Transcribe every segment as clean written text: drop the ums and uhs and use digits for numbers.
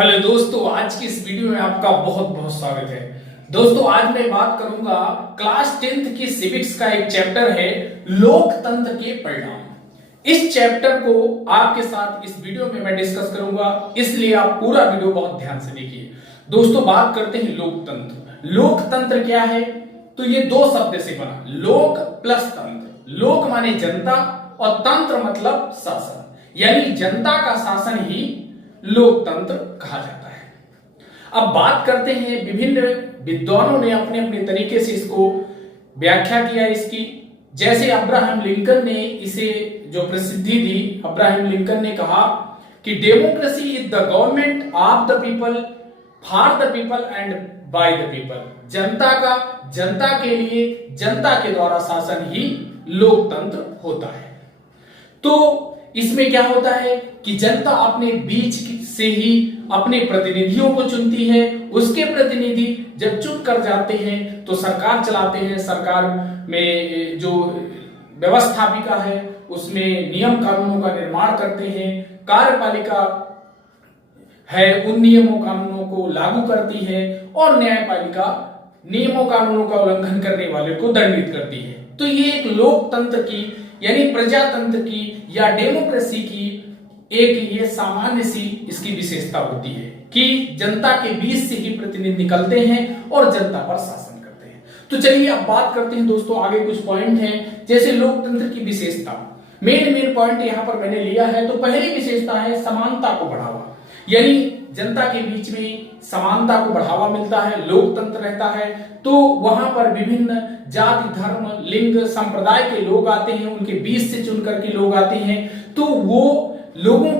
Hello दोस्तों, आज की इस वीडियो में आपका बहुत बहुत स्वागत है। दोस्तों, आज मैं बात करूंगा क्लास 10th की सिविक्स का एक चैप्टर है लोकतंत्र के परिणाम। इस चैप्टर को आपके साथ इस वीडियो में मैं डिस्कस करूंगा, इसलिए आप पूरा वीडियो बहुत ध्यान से देखिए। दोस्तों, बात करते हैं लोकतंत्र। लोकतंत्र क्या है? तो ये दो शब्द से बना, लोक प्लस तंत्र। लोक माने जनता और तंत्र मतलब शासन, यानी जनता का शासन ही लोकतंत्र कहा जाता है। अब बात करते हैं, विभिन्न विद्वानों ने अपने अपने तरीके से इसको व्याख्या किया इसकी। जैसे अब्राहम लिंकन ने इसे जो प्रसिद्धि दी, अब्राहम लिंकन ने कहा कि democracy is the government of the people, for the people and by the people. जनता का, जनता के लिए, जनता के द्वारा शासन ही लोकतंत्र होता है। तो इसमें क्या होता है कि जनता अपने बीच से ही अपने प्रतिनिधियों को चुनती है। उसके प्रतिनिधि जब चुन कर जाते हैं तो सरकार चलाते हैं। सरकार में जो व्यवस्थापिका है उसमें नियम कानूनों का निर्माण करते हैं। कार्यपालिका है, उन नियमों कानूनों को लागू करती है और न्यायपालिका नियमों कानूनों का उल्लंघन करने वाले को दंडित करती है। तो ये एक लोकतंत्र की यानी प्रजातंत्र की या डेमोक्रेसी की एक ये सामान्य सी इसकी विशेषता होती है कि जनता के बीच से ही प्रतिनिधि निकलते हैं और जनता पर शासन करते हैं। तो चलिए अब बात करते हैं दोस्तों, आगे कुछ पॉइंट हैं जैसे लोकतंत्र की विशेषता। मेन पॉइंट यहां पर मैंने लिया है। तो पहली विशेषता है समानता को बढ़ावा, यानी जनता के बीच में समानता को बढ़ावा मिलता है, लोकतंत्र रहता है। तो वहां पर विभिन्न जाति, धर्म, लिंग, संप्रदाय के लोग आते हैं, उनके बीच से चुन करके लोग आते हैं। तो वो लोगों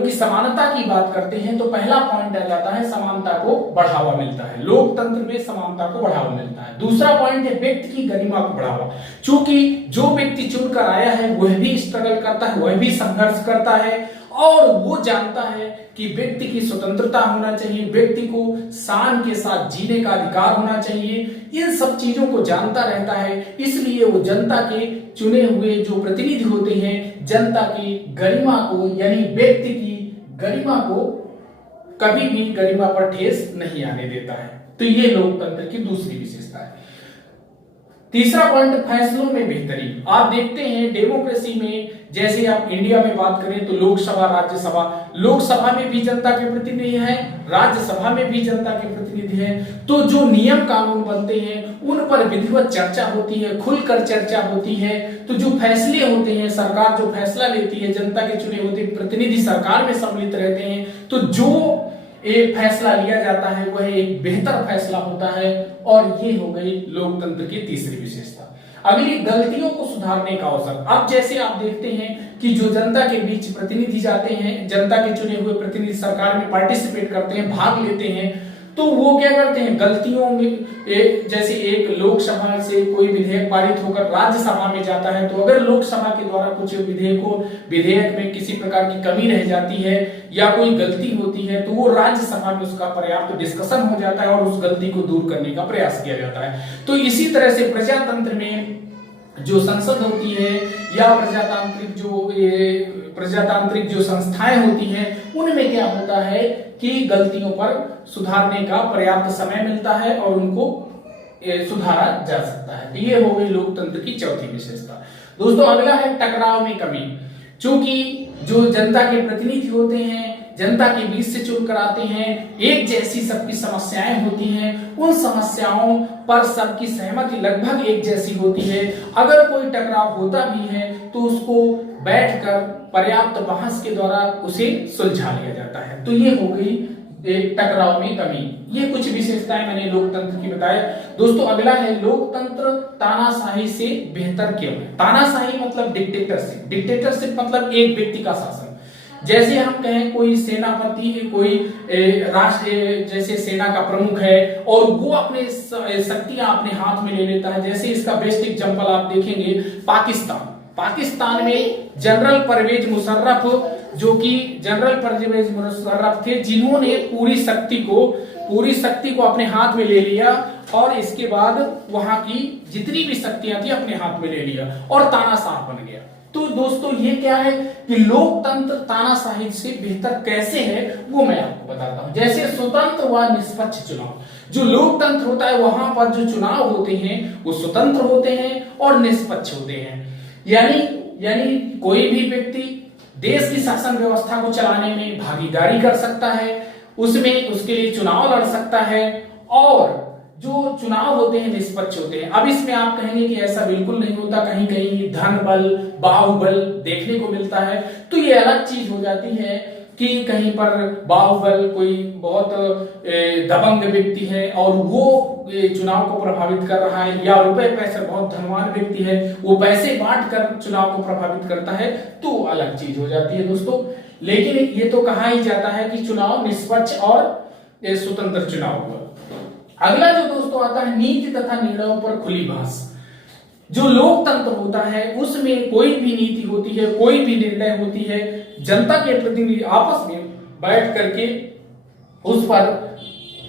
की समानता की बात करते हैं। तो पहला पॉइंट आ जाता है समानता को बढ़ावा मिलता है, लोकतंत्र में समानता को बढ़ावा मिलता है। दूसरा पॉइंट है व्यक्ति की गरिमा को बढ़ावा। चूंकि जो व्यक्ति चुनकर आया है वह भी स्ट्रगल करता है, वह भी संघर्ष करता है और वो जानता है कि व्यक्ति की स्वतंत्रता होना चाहिए, व्यक्ति को शान के साथ जीने का अधिकार होना चाहिए। इन सब चीजों को जानता रहता है, इसलिए वो जनता के चुने हुए जो प्रतिनिधि होते हैं जनता की गरिमा को यानी व्यक्ति की गरिमा को कभी भी गरिमा पर ठेस नहीं आने देता है। तो ये लोकतंत्र की दूसरी विशेषता है। तीसरा पॉइंट, फैसलों में बेहतरी। आप देखते हैं डेमोक्रेसी में, जैसे आप इंडिया में बात करें तो लोकसभा, राज्यसभा, लोकसभा में भी जनता के प्रतिनिधि हैं, राज्यसभा में भी जनता के प्रतिनिधि हैं। तो जो नियम कानून बनते हैं उन पर विधिवत चर्चा होती है, खुलकर चर्चा होती है। तो जो फैसले होते हैं, सरकार जो फैसला लेती है, जनता के चुने हुए प्रतिनिधि सरकार में सम्मिलित रहते हैं। तो जो एक फैसला लिया जाता है वह एक बेहतर फैसला होता है और ये हो गई लोकतंत्र की तीसरी विशेषता। अगली, गलतियों को सुधारने का अवसर। अब जैसे आप देखते हैं कि जो जनता के बीच प्रतिनिधि जाते हैं, जनता के चुने हुए प्रतिनिधि सरकार में पार्टिसिपेट करते हैं, भाग लेते हैं, तो वो क्या करते हैं गलतियों में, जैसे एक लोकसभा से कोई विधेयक पारित होकर राज्यसभा में जाता है, तो अगर लोकसभा के द्वारा कुछ विधेयक में किसी प्रकार की कमी रह जाती है या कोई गलती होती है तो वो राज्यसभा में उसका पर्याप्त डिस्कशन हो जाता है और उस गलती को दूर करने का प्रयास किया जाता है। तो इसी तरह से प्रजातंत्र में जो संसद होती है या प्रजातांत्रिक जो संस्थाएं होती हैं उनमें क्या होता है कि गलतियों पर सुधारने का पर्याप्त समय मिलता है और उनको सुधारा जा सकता है। ये हो गई लोकतंत्र की चौथी विशेषता। दोस्तों, अगला है टकराव में कमी। चूंकि जो जनता के प्रतिनिधि होते हैं जनता के बीच से चुन कर आते हैं, एक जैसी सबकी समस्याएं होती हैं, उन समस्याओं पर सबकी सहमति लगभग एक जैसी होती है। अगर कोई टकराव होता भी है तो उसको बैठकर पर्याप्त बहस के द्वारा उसे सुलझा लिया जाता है। तो ये हो गई एक टकराव में कमी। ये कुछ विशेषताएं मैंने लोकतंत्र की बताया। दोस्तों, अगला है लोकतंत्र तानाशाही से बेहतर क्यों है? तानाशाही मतलब डिक्टेटरशिप, डिक्टेटरशिप मतलब एक व्यक्ति का शासन। जैसे हम कहें कोई सेनापति है, कोई राष्ट्र जैसे सेना का प्रमुख है और वो अपने शक्तियां अपने हाथ में ले लेता है। जैसे इसका बेस्ट एग्जांपल आप देखेंगे पाकिस्तान में जनरल परवेज मुशर्रफ, जो कि जनरल परवेज मुशर्रफ थे, जिन्होंने पूरी शक्ति को अपने हाथ में ले लिया और इसके बाद वहां की जितनी भी शक्तियां थी अपने हाथ में ले लिया और तानाशाह बन गया। तो दोस्तों ये क्या है कि लोकतंत्र तानाशाही से बेहतर कैसे है वो मैं आपको बताता हूं। जैसे स्वतंत्र व निष्पक्ष चुनाव, जो लोकतंत्र होता है वहां पर जो चुनाव होते हैं वो स्वतंत्र होते हैं और निष्पक्ष होते हैं। यानी कोई भी व्यक्ति देश की शासन व्यवस्था को चलाने में भागीदारी कर सकता है, उसमें उसके लिए चुनाव लड़ सकता है, और जो चुनाव होते हैं निष्पक्ष होते हैं। अब इसमें आप कहेंगे कि ऐसा बिल्कुल नहीं होता, कहीं कहीं धन बल बाहुबल देखने को मिलता है, तो ये अलग चीज हो जाती है कि कहीं पर बाहुबल कोई बहुत दबंग व्यक्ति है और वो चुनाव को प्रभावित कर रहा है, या रुपए पैसे बहुत धनवान व्यक्ति है वो पैसे बांट कर चुनाव को प्रभावित करता है, तो अलग चीज हो जाती है दोस्तों। लेकिन ये तो कहा ही जाता है कि चुनाव निष्पक्ष और स्वतंत्र चुनाव हुआ। अगला जो दोस्तों आता है नीति तथा निर्णयों पर खुली बहस। जो लोकतंत्र होता है उसमें कोई भी नीति होती है, कोई भी निर्णय होती है, जनता के प्रतिनिधि आपस में बैठ करके उस पर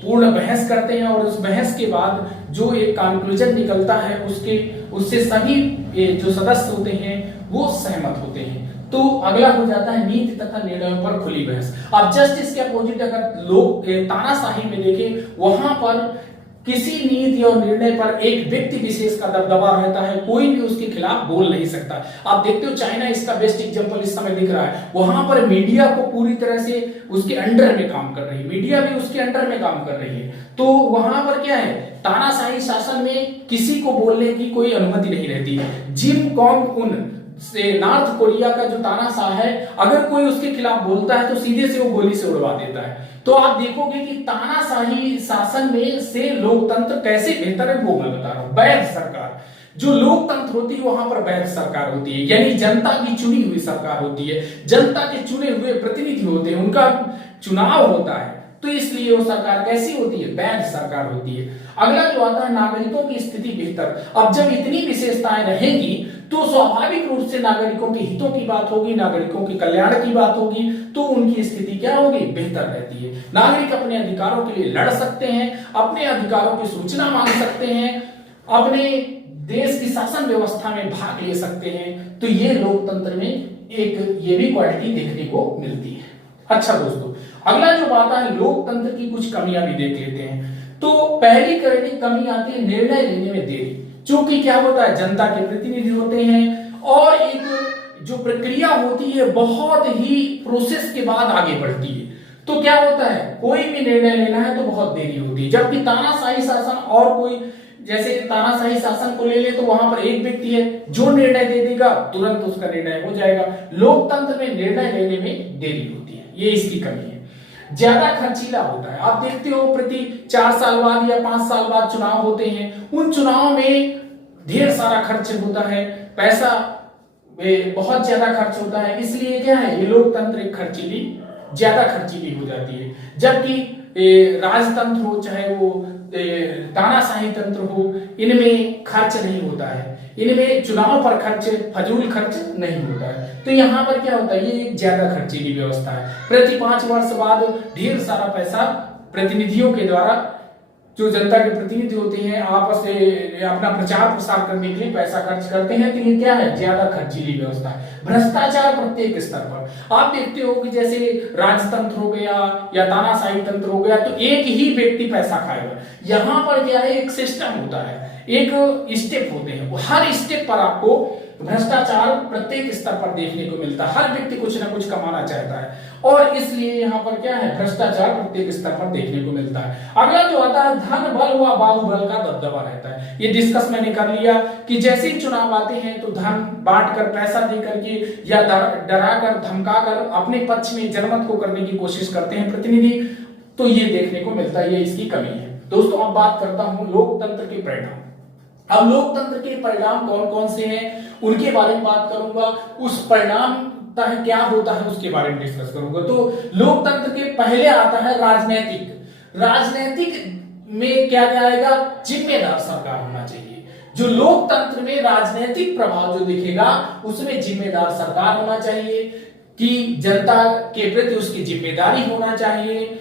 पूर्ण बहस करते हैं और उस बहस के बाद जो एक कंक्लूजन निकलता है उससे सभी जो सदस्य होते हैं वो सहमत होते हैं। तो अगला हो जाता है नीति तथा निर्णयों पर खुली बहस। अब जस्ट इसके अपोजिट अगर लोग तानाशाही में देखें, वहां पर किसी नीति और निर्णय पर एक व्यक्ति विशेष का दबदबा रहता है, कोई भी उसके खिलाफ बोल नहीं सकता। आप देखते हो चाइना इसका बेस्ट एग्जांपल इस समय दिख रहा है। वहां पर मीडिया को पूरी तरह से उसके अंडर में काम कर रही है, मीडिया भी उसके अंडर में काम कर रही है। तो वहां पर क्या है, तानाशाही शासन में किसी को बोलने की कोई अनुमति नहीं रहती है। जिम कॉन्ग उन से नॉर्थ कोरिया का जो तानाशाह है, अगर कोई उसके खिलाफ बोलता है तो सीधे से वो गोली से उड़वा देता है। तो आप देखोगे कि तानाशाही शासन में से लोकतंत्र कैसे बेहतर है वो मैं बता रहा हूं। वैध सरकार, जो लोकतंत्र होती है वहां पर वैध सरकार होती है, यानी जनता की चुनी हुई सरकार होती है, जनता के चुने हुए प्रतिनिधि होते हैं, उनका चुनाव होता है, तो इसलिए वो सरकार कैसी होती है, वैध सरकार होती है। अगला जो आता है नागरिकों की स्थिति बेहतर। अब जब इतनी विशेषताएं रहेंगी तो स्वाभाविक रूप से नागरिकों के हितों की बात होगी, नागरिकों के कल्याण की बात होगी, तो उनकी स्थिति क्या होगी, बेहतर रहती है। नागरिक अपने अधिकारों के लिए लड़ सकते हैं, अपने अधिकारों की सूचना मांग सकते हैं, अपने देश की शासन व्यवस्था में भाग ले सकते हैं। तो ये लोकतंत्र में एक ये भी क्वालिटी देखने को मिलती है। अच्छा दोस्तों, अगला जो बात है लोकतंत्र की कुछ कमियां भी देख लेते हैं। तो पहली कमी आती है निर्णय लेने में देरी। क्योंकि क्या होता है, जनता के प्रतिनिधि होते हैं और एक जो प्रक्रिया होती है बहुत ही प्रोसेस के बाद आगे बढ़ती है। तो क्या होता है, कोई भी निर्णय लेना है तो बहुत देरी होती है। जबकि तानाशाही शासन और कोई, जैसे तानाशाही शासन को ले ले तो वहां पर एक व्यक्ति है जो निर्णय दे देगा, तुरंत उसका निर्णय हो जाएगा। लोकतंत्र में निर्णय लेने में देरी होती है, ये इसकी कमी है। ज्यादा खर्चीला होता है। आप देखते हो प्रति 4 साल बाद या 5 साल बाद चुनाव होते हैं, उन चुनाव में ढेर सारा खर्च होता है, पैसा बहुत ज्यादा खर्च होता है। इसलिए क्या है, ये लोकतंत्र एक ज्यादा खर्चीली हो जाती है। जबकि राजतंत्र हो चाहे वो तानाशाही तंत्र हो, इनमें खर्च नहीं होता है, इनमें चुनाव पर खर्च, फजूल खर्च नहीं होता है। तो यहाँ पर क्या होता है, ये ज्यादा खर्चीली व्यवस्था है। प्रति 5 वर्ष बाद ढेर सारा पैसा प्रतिनिधियों के द्वारा, जो जनता के प्रतिनिधि होते हैं, आपस में अपना प्रचार प्रसार करने के लिए पैसा खर्च करते हैं। तो ये क्या है, ज्यादा खर्चीली व्यवस्था है। भ्रष्टाचार प्रत्येक स्तर पर आप देखते हो कि जैसे राजतंत्र हो गया या तानाशाही तंत्र हो गया तो एक ही व्यक्ति पैसा खाएगा। यहाँ पर क्या है, एक सिस्टम होता है, एक स्टेप होते हैं, हर स्टेप पर आपको भ्रष्टाचार प्रत्येक स्तर पर देखने को मिलता है। हर व्यक्ति कुछ ना कुछ कमाना चाहता है और इसलिए यहाँ पर क्या है, भ्रष्टाचार प्रत्येक स्तर पर देखने को मिलता है। अगला जो आता है धन बल व बाहुबल का दबदबा रहता है। ये डिस्कस मैंने कर लिया कि जैसे ही चुनाव आते हैं तो धन बांट कर, पैसा दे करके या डरा कर, धमका कर अपने पक्ष में जनमत को करने की कोशिश करते हैं प्रतिनिधि। तो ये देखने को मिलता है, ये इसकी कमी है। दोस्तों अब बात करता हूं लोकतंत्र के परिणाम। अब लोकतंत्र के परिणाम कौन कौन से हैं उनके बारे में बात करूंगा, उस परिणाम क्या होता है उसके बारे में डिस्कस करूंगा। तो लोकतंत्र के पहले आता है राजनैतिक। राजनैतिक में क्या आएगा, जिम्मेदार सरकार होना चाहिए। जो लोकतंत्र में राजनीतिक प्रभाव जो दिखेगा उसमें जिम्मेदार सरकार होना चाहिए, कि जनता के प्रति उसकी जिम्मेदारी होना चाहिए।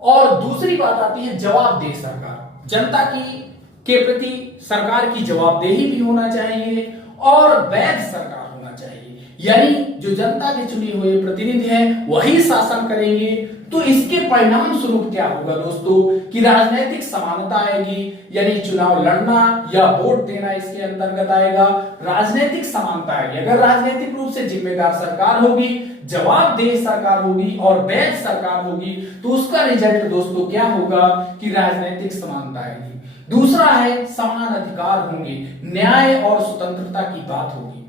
और दूसरी बात आती है जवाबदेह सरकार। जनता के प्रति सरकार की जवाबदेही भी होना चाहिए और वैध सरकार होना चाहिए। यानी जो जनता के चुने हुए प्रतिनिधि हैं वही शासन करेंगे, तो इसके परिणाम स्वरूप क्या होगा दोस्तों कि राजनीतिक समानता आएगी, यानी चुनाव लड़ना या वोट देना इसके अंतर्गत आएगा। राजनीतिक समानता आएगी, अगर राजनीतिक रूप से जिम्मेदार सरकार होगी, जवाबदेह सरकार होगी और वैध सरकार होगी, तो उसका रिजल्ट दोस्तों क्या होगा कि राजनीतिक समानता आएगी। दूसरा है समान अधिकार होंगे, न्याय और स्वतंत्रता की बात होगी।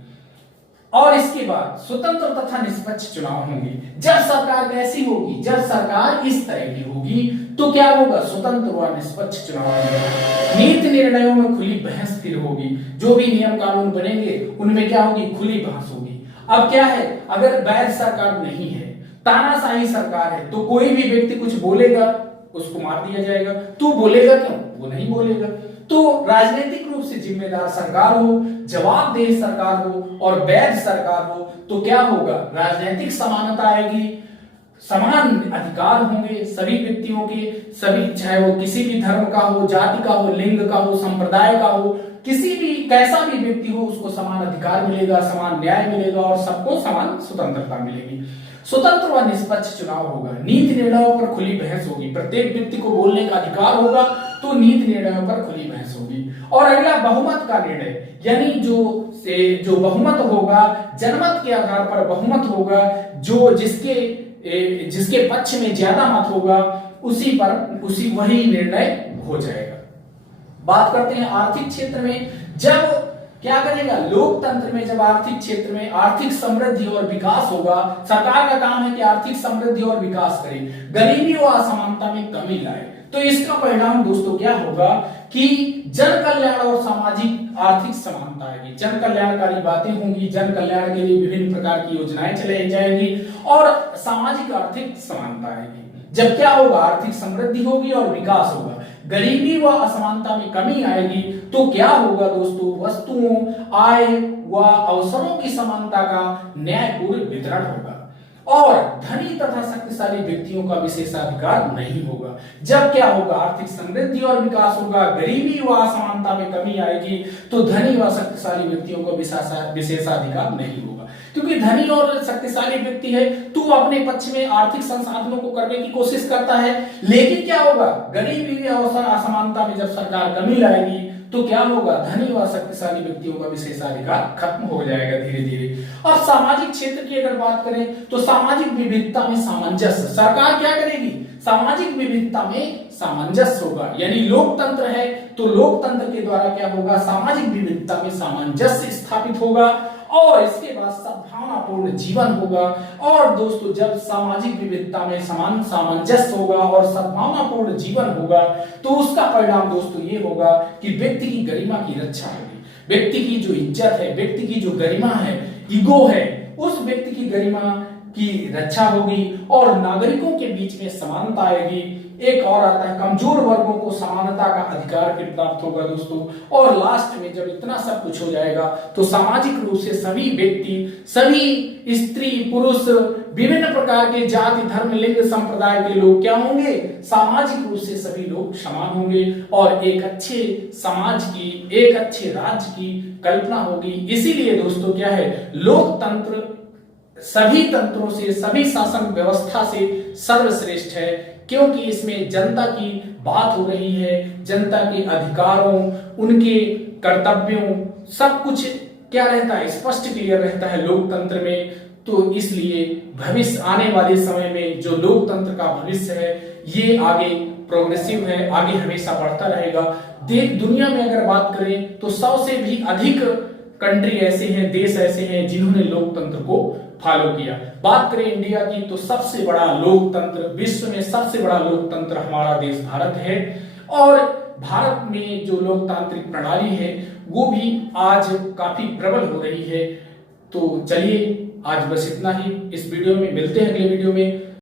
और इसके बाद स्वतंत्र तथा निष्पक्ष चुनाव होंगे। जब सरकार कैसी होगी, जब सरकार इस तरह की होगी तो क्या होगा, स्वतंत्र व निष्पक्ष चुनाव होंगे। नीति निर्णयों में खुली बहस फिर होगी, जो भी नियम कानून बनेंगे उनमें क्या होगी, खुली बहस होगी। अब क्या है, अगर वैध सरकार नहीं है, तानाशाही सरकार है, तो कोई भी व्यक्ति कुछ बोलेगा उसको मार दिया जाएगा। तू बोलेगा क्यों, वो नहीं बोलेगा। तो राजनीतिक रूप से जिम्मेदार सरकार हो, जवाबदेह सरकार हो और वैध सरकार हो, तो क्या होगा, राजनीतिक समानता आएगी, समान अधिकार होंगे सभी व्यक्तियों के, सभी चाहे वो किसी भी धर्म का हो, जाति का हो, लिंग का हो, संप्रदाय का हो, किसी भी कैसा भी व्यक्ति हो उसको समान अधिकार मिलेगा, समान न्याय मिलेगा और सबको समान स्वतंत्रता मिलेगी। स्वतंत्र व निष्पक्ष चुनाव होगा, नीति निर्णयों पर खुली बहस होगी, प्रत्येक व्यक्ति को बोलने का अधिकार होगा, तो नीति निर्णयों पर खुली बहस होगी। और अगला बहुमत का निर्णय, यानी जो बहुमत होगा, जनमत के आधार पर बहुमत होगा, जो जिसके पक्ष में ज्यादा मत होगा उसी वही निर्णय हो जाएगा। बात करते हैं आर्थिक क्षेत्र में, जब क्या करेगा, लोकतंत्र में जब आर्थिक क्षेत्र में आर्थिक समृद्धि और विकास होगा, सरकार का काम है कि आर्थिक समृद्धि और विकास करे, गरीबी और असमानता में कमी लाए, तो इसका परिणाम दोस्तों क्या होगा कि जन कल्याण और सामाजिक आर्थिक समानता आएगी, जन कल्याणकारी बातें होंगी, जन कल्याण के लिए विभिन्न प्रकार की योजनाएं चलाई जाएंगी और सामाजिक आर्थिक समानता आएगी। जब क्या होगा, आर्थिक समृद्धि होगी और विकास होगा, गरीबी व असमानता में कमी आएगी, तो क्या होगा दोस्तों, वस्तुओं, आय व अवसरों की समानता का न्यायपूर्ण वितरण होगा और धनी तथा शक्तिशाली व्यक्तियों का विशेषाधिकार नहीं होगा। जब क्या होगा, आर्थिक समृद्धि और विकास होगा, गरीबी व असमानता में कमी आएगी, तो धनी व शक्तिशाली व्यक्तियों को विशेषाधिकार नहीं होगा। क्योंकि धनी और शक्तिशाली व्यक्ति है तो अपने पक्ष में आर्थिक संसाधनों को करने की कोशिश करता है, लेकिन क्या होगा, गरीबी और असमानता में जब सरकार कमी लाएगी तो क्या होगा, धनी व शक्तिशाली व्यक्तियों का विशेषाधिकार खत्म हो जाएगा धीरे धीरे। अब सामाजिक क्षेत्र की अगर बात करें तो सामाजिक विविधता में सामंजस्य, सरकार क्या करेगी, सामाजिक विविधता में सामंजस्य होगा, यानी लोकतंत्र है तो लोकतंत्र के द्वारा क्या होगा, सामाजिक विविधता में सामंजस्य स्थापित होगा और इसके बाद सद्भावनापूर्ण जीवन होगा। और दोस्तों जब सामाजिक विविधता में समान सामंजस्य होगा और सद्भावनापूर्ण जीवन होगा, तो उसका परिणाम दोस्तों ये होगा कि व्यक्ति की गरिमा की रक्षा होगी, व्यक्ति की जो इज्जत है, व्यक्ति की जो गरिमा है, ईगो है, उस व्यक्ति की गरिमा की रक्षा होगी और नागरिकों के बीच में समानता आएगी। एक और आता है, कमजोर वर्गों को समानता का अधिकार भी प्राप्त होगा दोस्तों। और लास्ट में जब इतना सब कुछ हो जाएगा तो सामाजिक रूप से सभी व्यक्ति, सभी स्त्री पुरुष, विभिन्न प्रकार के जाति धर्म लिंग संप्रदाय के लोग क्या होंगे, सामाजिक रूप से सभी लोग समान होंगे और एक अच्छे समाज की, एक अच्छे राज्य की कल्पना होगी। इसीलिए दोस्तों क्या है, लोकतंत्र सभी तंत्रों से, सभी शासन व्यवस्था से सर्वश्रेष्ठ है, क्योंकि इसमें जनता की बात हो रही है, जनता के अधिकारों, उनके कर्तव्यों, सब कुछ क्या रहता है, स्पष्ट क्लियर रहता है लोकतंत्र में। तो इसलिए भविष्य आने वाले समय में जो लोकतंत्र का भविष्य है ये आगे प्रोग्रेसिव है, आगे हमेशा बढ़ता रहेगा। दुनिया में अगर बात करें तो 100 से भी अधिक कंट्री ऐसे हैं, देश ऐसे हैं जिन्होंने लोकतंत्र को फॉलो किया। बात करें इंडिया की तो सबसे बड़ा लोकतंत्र, विश्व में सबसे बड़ा लोकतंत्र हमारा देश भारत है और भारत में जो लोकतांत्रिक प्रणाली है वो भी आज काफी प्रबल हो रही है। तो चलिए आज बस इतना ही, इस वीडियो में मिलते हैं अगले वीडियो में।